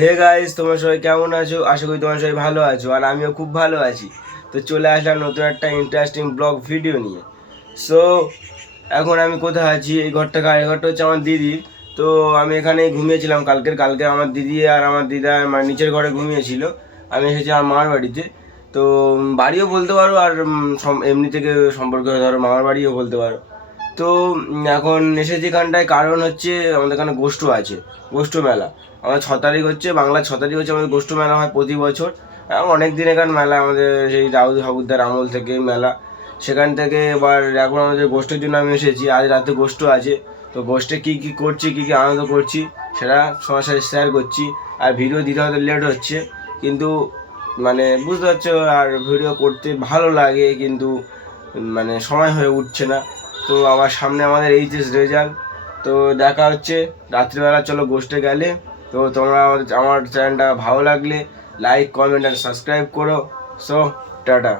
Hey guys, তোমরা সবাই কেমন আছো? আশা করি তোমরা সবাই ভালো আছো, আর আমিও খুব ভালো আছি। তো চলে আসলাম নতুন একটা ইন্টারেস্টিং ব্লগ ভিডিও নিয়ে। সো এখন আমি কোথায় আছি? এই ঘরটা হচ্ছে আমার দিদির। তো আমি এখানেই ঘুমিয়েছিলাম কালকে আমার দিদি আর আমার দিদা মানে নিচের ঘরে ঘুমিয়েছিল। আমি এসেছি আমার মামার বাড়িতে। তো বাড়িও বলতে পারো, আর এমনি থেকে সম্পর্ক ধরো মামার বাড়িও বলতে পারো। তো এখন এসেছি এখানটায়, কারণ হচ্ছে আমাদের এখানে গোষ্ঠ আছে, গোষ্ঠ মেলা। আমাদের 6 তারিখ হচ্ছে, বাংলার 6 তারিখ হচ্ছে আমাদের গোষ্ঠ মেলা হয় প্রতি বছর। অনেক দিন এখান মেলা, আমাদের সেই দাউদ হাবুদ্দার আমল থেকে মেলা। সেখান থেকে এবার এখন আমাদের গোষ্ঠের জন্য আমি এসেছি, আজ রাতে গোষ্ঠ আছে। তো গোষ্ঠে কী কী করছি, কী কী আনন্দ করছি সেটা সবার সাথে শেয়ার করছি। আর ভিডিও দিতে হয়তো লেট হচ্ছে, কিন্তু মানে বুঝতে পারছো, আর ভিডিও করতে ভালো লাগে, কিন্তু মানে সময় হয়ে উঠছে না। তো আবার সামনে আমাদের এইচএস রেজাল্ট। তো দেখা হচ্ছে রাত্রিবেলা, চলো গোষ্ঠে গেলে। তো তোমরা আমার চ্যানেলটা ভালো লাগলে লাইক, কমেন্ট আর সাবস্ক্রাইব করো। So tata.